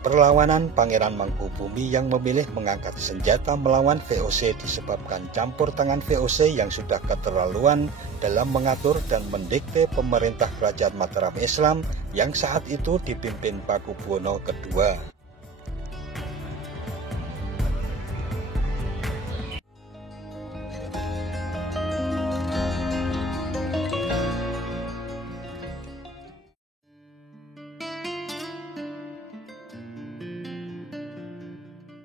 Perlawanan Pangeran Mangkubumi yang memilih mengangkat senjata melawan VOC disebabkan campur tangan VOC yang sudah keterlaluan dalam mengatur dan mendikte pemerintah Kerajaan Mataram Islam yang saat itu dipimpin Pakubuwono II.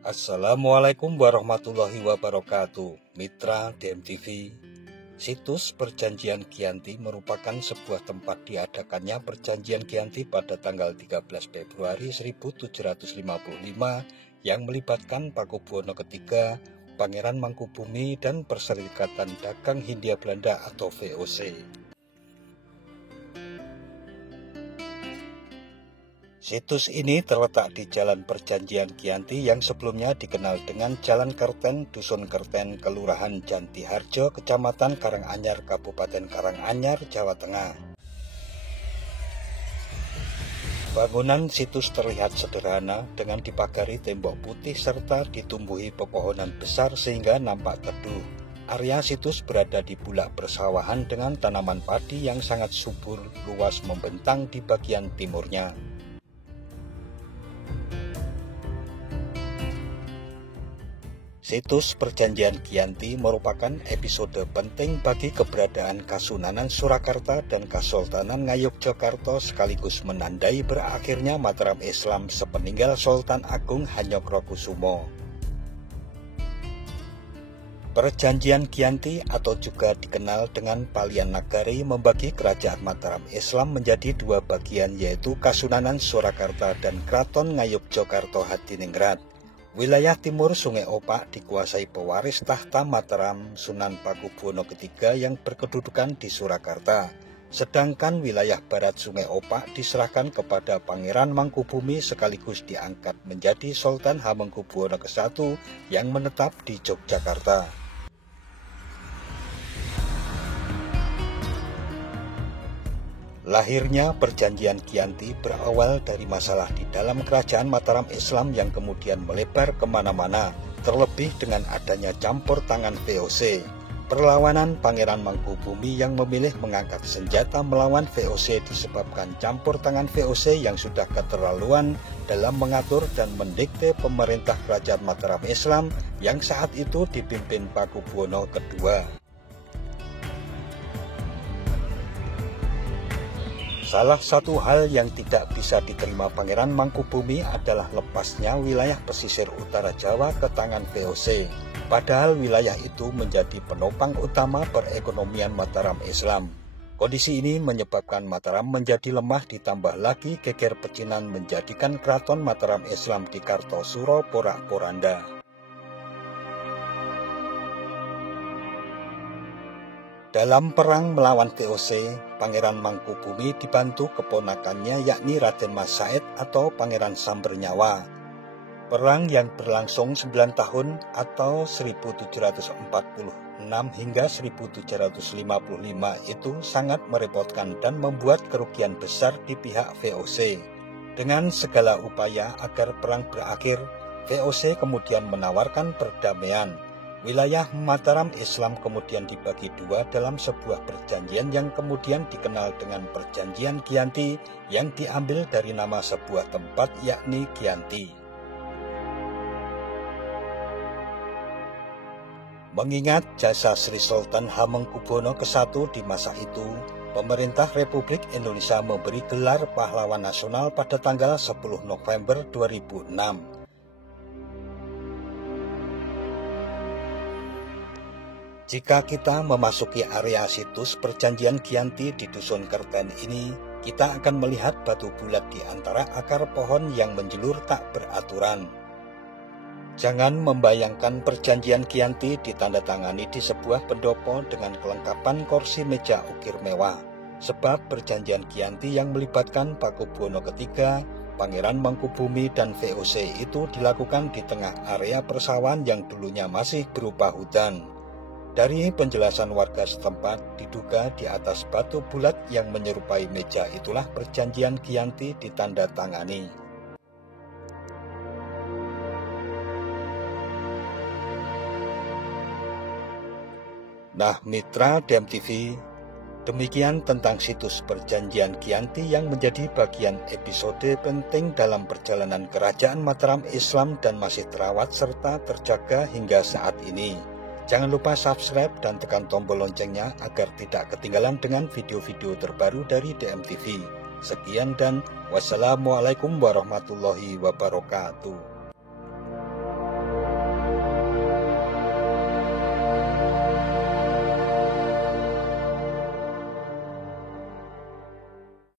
Assalamualaikum warahmatullahi wabarakatuh. Mitra DMTV. Situs Perjanjian Giyanti merupakan sebuah tempat diadakannya Perjanjian Giyanti pada tanggal 13 Februari 1755 yang melibatkan Pakubuwono III, Pangeran Mangkubumi, dan Perserikatan Dagang Hindia Belanda atau VOC. Situs ini terletak di Jalan Perjanjian Giyanti yang sebelumnya dikenal dengan Jalan Kerten, Dusun Kerten, Kelurahan Jantiharjo, Kecamatan Karanganyar, Kabupaten Karanganyar, Jawa Tengah. Bangunan situs terlihat sederhana dengan dipagari tembok putih serta ditumbuhi pepohonan besar sehingga nampak teduh. Area situs berada di bulak persawahan dengan tanaman padi yang sangat subur, luas membentang di bagian timurnya. Situs Perjanjian Giyanti merupakan episode penting bagi keberadaan Kasunanan Surakarta dan Kasultanan Ngayogyakarta sekaligus menandai berakhirnya Mataram Islam sepeninggal Sultan Agung Hanyokrokusumo. Perjanjian Giyanti atau juga dikenal dengan Palian Nagari membagi Kerajaan Mataram Islam menjadi dua bagian yaitu Kasunanan Surakarta dan Kraton Ngayogyakarta Hadiningrat. Wilayah timur Sungai Opak dikuasai pewaris tahta Mataram Sunan Pakubuwono III yang berkedudukan di Surakarta. Sedangkan wilayah barat Sungai Opak diserahkan kepada Pangeran Mangkubumi sekaligus diangkat menjadi Sultan Hamengkubuwono I yang menetap di Yogyakarta. Lahirnya Perjanjian Giyanti berawal dari masalah di dalam Kerajaan Mataram Islam yang kemudian melebar kemana-mana, terlebih dengan adanya campur tangan VOC. Perlawanan Pangeran Mangkubumi yang memilih mengangkat senjata melawan VOC disebabkan campur tangan VOC yang sudah keterlaluan dalam mengatur dan mendikte pemerintah Kerajaan Mataram Islam yang saat itu dipimpin Pakubuwono II. Salah satu hal yang tidak bisa diterima Pangeran Mangkubumi adalah lepasnya wilayah pesisir utara Jawa ke tangan VOC. Padahal wilayah itu menjadi penopang utama perekonomian Mataram Islam. Kondisi ini menyebabkan Mataram menjadi lemah ditambah lagi geger pecinan menjadikan Keraton Mataram Islam di Kartosuro porak-poranda. Dalam perang melawan VOC, Pangeran Mangkubumi dibantu keponakannya yakni Raden Mas Said atau Pangeran Sambernyawa. Perang yang berlangsung 9 tahun atau 1746 hingga 1755 itu sangat merepotkan dan membuat kerugian besar di pihak VOC. Dengan segala upaya agar perang berakhir, VOC kemudian menawarkan perdamaian. Wilayah Mataram Islam kemudian dibagi dua dalam sebuah perjanjian yang kemudian dikenal dengan Perjanjian Giyanti yang diambil dari nama sebuah tempat yakni Giyanti. Mengingat jasa Sri Sultan Hamengkubuwono I di masa itu, pemerintah Republik Indonesia memberi gelar pahlawan nasional pada tanggal 10 November 2006. Jika kita memasuki area situs Perjanjian Giyanti di Dusun Kerten ini, kita akan melihat batu bulat di antara akar pohon yang menjulur tak beraturan. Jangan membayangkan Perjanjian Giyanti ditandatangani di sebuah pendopo dengan kelengkapan kursi meja ukir mewah, sebab Perjanjian Giyanti yang melibatkan Pakubuwono III, Pangeran Mangkubumi, dan VOC itu dilakukan di tengah area persawahan yang dulunya masih berupa hutan. Dari penjelasan warga setempat, diduga di atas batu bulat yang menyerupai meja itulah Perjanjian Giyanti ditandatangani. Nah, mitra DMTV, demikian tentang situs Perjanjian Giyanti yang menjadi bagian episode penting dalam perjalanan Kerajaan Mataram Islam dan masih terawat serta terjaga hingga saat ini. Jangan lupa subscribe dan tekan tombol loncengnya agar tidak ketinggalan dengan video-video terbaru dari DMTV. Sekian dan wassalamualaikum warahmatullahi wabarakatuh.